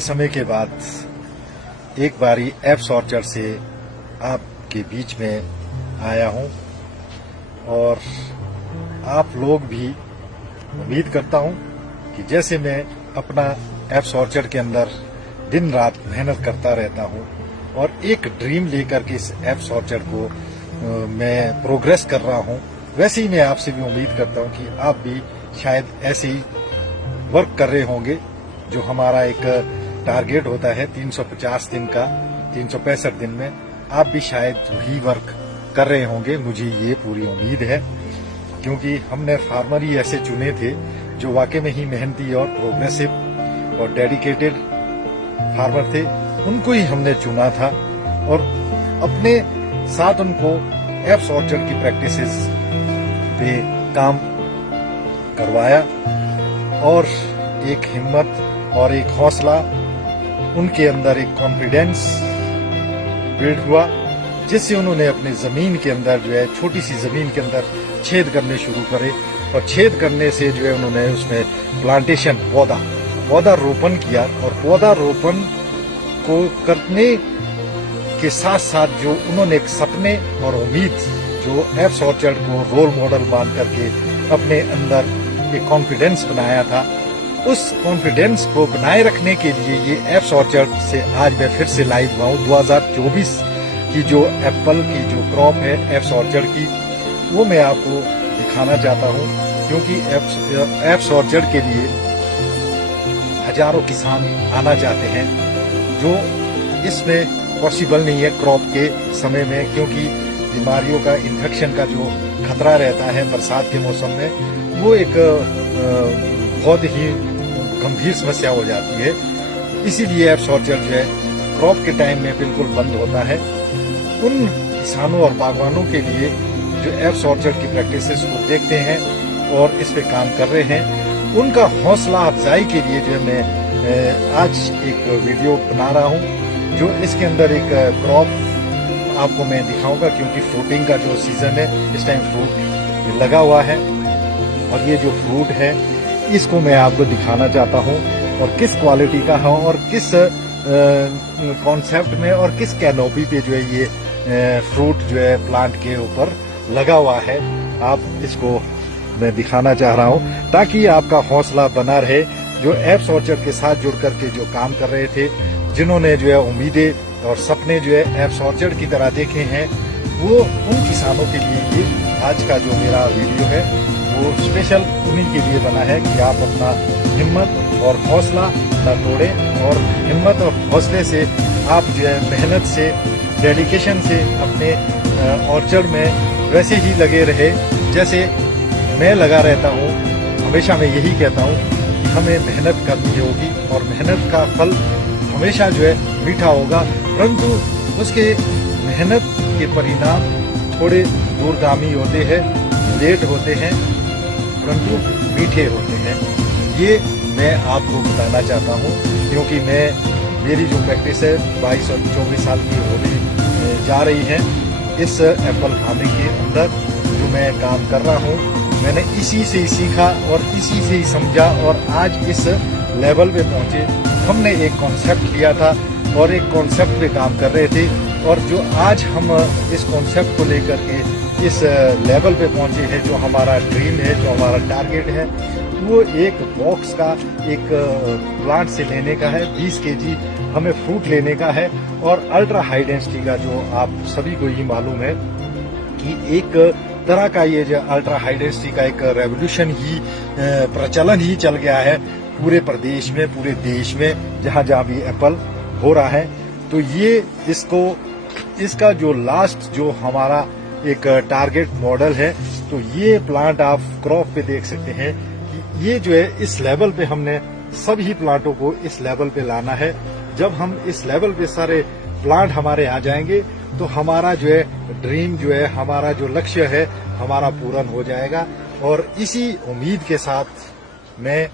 समय के बाद एक बारी एप्स ऑर्चर्ड से आपके बीच में आया हूं और आप लोग भी उम्मीद करता हूं कि जैसे मैं अपना एप्स ऑर्चर्ड के अंदर दिन रात मेहनत करता रहता हूं और एक ड्रीम लेकर के इस एप्स ऑर्चर्ड को मैं प्रोग्रेस कर रहा हूं, वैसे ही मैं आपसे भी उम्मीद करता हूं कि आप भी शायद ऐसे ही वर्क कर रहे होंगे। जो हमारा एक टारगेट होता है 350 दिन का, 365 दिन में आप भी शायद वही वर्क कर रहे होंगे, मुझे ये पूरी उम्मीद है। क्योंकि हमने फार्मर ही ऐसे चुने थे जो वाकई में ही मेहनती और प्रोग्रेसिव और डेडिकेटेड फार्मर थे, उनको ही हमने चुना था और अपने साथ उनको एप्स ऑर्चर्ड की प्रैक्टिसेस पे काम करवाया और एक हिम्मत और एक हौसला, उनके अंदर एक कॉन्फिडेंस बिल्ड हुआ, जिससे उन्होंने अपने जमीन के अंदर जो है छोटी सी जमीन के अंदर छेद करने शुरू करे और छेद करने से जो है उन्होंने उसमें प्लांटेशन पौधा रोपण किया और पौधा रोपण को करने के साथ साथ जो उन्होंने एक सपने और उम्मीद जो एप्स ऑर्चर्ड को रोल मॉडल मान करके अपने अंदर एक कॉन्फिडेंस बनाया था, उस कॉन्फिडेंस को बनाए रखने के लिए ये एप्स ऑर्चर्ड से आज मैं फिर से लाइव हुआ हूँ। 2024 की जो एप्पल की जो क्रॉप है एप्स ऑर्चर्ड की, वो मैं आपको दिखाना चाहता हूँ। क्योंकि एप्स ऑर्चर्ड के लिए हजारों किसान आना चाहते हैं, जो इसमें पॉसिबल नहीं है क्रॉप के समय में, क्योंकि बीमारियों का, इन्फेक्शन का जो खतरा रहता है बरसात के मौसम में, वो एक बहुत ही गंभीर समस्या हो जाती है। इसीलिए एप्स ऑर्चर्ड जो है क्रॉप के टाइम में बिल्कुल बंद होता है। उन किसानों और बागवानों के लिए जो एप्स ऑर्चर्ड की प्रैक्टिसेस को देखते हैं और इस पे काम कर रहे हैं, उनका हौसला अफजाई के लिए जो है मैं आज एक वीडियो बना रहा हूँ, जो इसके अंदर एक क्रॉप आपको मैं दिखाऊंगा। क्योंकि फ्रूटिंग का जो सीजन है, इस टाइम फ्रूट लगा हुआ है और ये जो फ्रूट है इसको मैं आपको दिखाना चाहता हूँ और किस क्वालिटी का है और किस कॉन्सेप्ट में और किस कैनोपी पे जो है ये फ्रूट जो है प्लांट के ऊपर लगा हुआ है। आप इसको मैं दिखाना चाह रहा हूँ ताकि आपका हौसला बना रहे। जो एप्स ऑर्चर्ड के साथ जुड़ करके जो काम कर रहे थे, जिन्होंने जो है उम्मीदें और सपने जो है एप्स ऑर्चर्ड की तरह देखे हैं, वो उन किसानों के लिए ये आज का जो मेरा वीडियो है वो स्पेशल उन्हीं के लिए बना है कि आप अपना हिम्मत और हौसला न तोड़ें और हिम्मत और हौसले से आप जो है मेहनत से, डेडिकेशन से अपने ऑर्चर्ड में वैसे ही लगे रहे जैसे मैं लगा रहता हूँ। हमेशा मैं यही कहता हूँ कि हमें मेहनत करनी होगी और मेहनत का फल हमेशा जो है मीठा होगा, परंतु उसके मेहनत के परिणाम थोड़े दूरगामी होते हैं, लेट होते हैं, परंतु मीठे होते हैं। ये मैं आपको बताना चाहता हूँ क्योंकि मेरी जो प्रैक्टिस है 22 और 24 साल की होने जा रही है इस एप्पल फार्मिंग के अंदर। जो मैं काम कर रहा हूँ, मैंने इसी से ही सीखा और इसी से ही समझा और आज इस लेवल पे पहुंचे। हमने एक कॉन्सेप्ट लिया था और एक कॉन्सेप्ट पे काम कर रहे थे और जो आज हम इस कॉन्सेप्ट को लेकर के इस लेवल पे पहुंचे हैं, जो हमारा ड्रीम है, जो हमारा टारगेट है, वो एक बॉक्स का एक प्लांट से लेने का है। 20 केजी हमें फ्रूट लेने का है और अल्ट्रा हाई डेंसिटी का, जो आप सभी को ही मालूम है कि एक तरह का ये जो अल्ट्रा हाई डेंसिटी का एक रेवोल्यूशन ही, प्रचलन ही चल गया है पूरे प्रदेश में, पूरे देश में, जहां जहां भी एप्पल हो रहा है। तो ये इसका जो लास्ट जो हमारा एक टारगेट मॉडल है, तो ये प्लांट आप क्रॉप पे देख सकते हैं कि ये जो है इस लेवल पे हमने सभी प्लांटों को इस लेवल पे लाना है। जब हम इस लेवल पे सारे प्लांट हमारे आ जाएंगे तो हमारा जो है ड्रीम, जो है हमारा जो लक्ष्य है, हमारा पूर्ण हो जाएगा। और इसी उम्मीद के साथ मैं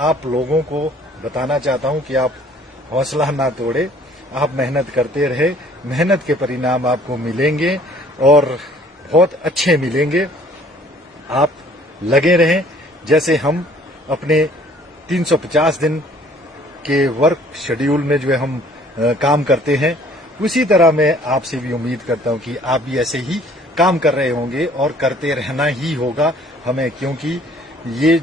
आप लोगों को बताना चाहता हूं कि आप हौसला ना तोड़े, आप मेहनत करते रहे, मेहनत के परिणाम आपको मिलेंगे और बहुत अच्छे मिलेंगे। आप लगे रहें जैसे हम अपने 350 दिन के वर्क शेड्यूल में जो है हम काम करते हैं, उसी तरह मैं आपसे भी उम्मीद करता हूं कि आप भी ऐसे ही काम कर रहे होंगे और करते रहना ही होगा हमें, क्योंकि ये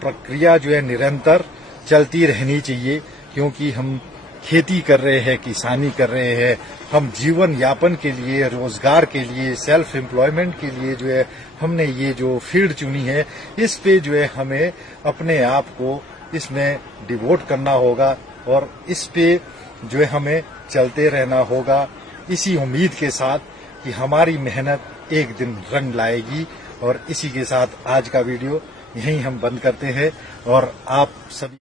प्रक्रिया जो है निरंतर चलती रहनी चाहिए। क्योंकि हम खेती कर रहे हैं, किसानी कर रहे हैं, हम जीवन यापन के लिए, रोजगार के लिए, सेल्फ एम्प्लॉयमेंट के लिए जो है हमने ये जो फील्ड चुनी है, इस पे जो है हमें अपने आप को इसमें डिवोट करना होगा और इस पे जो है हमें चलते रहना होगा, इसी उम्मीद के साथ कि हमारी मेहनत एक दिन रंग लाएगी। और इसी के साथ आज का वीडियो यहीं हम बंद करते हैं और आप सभी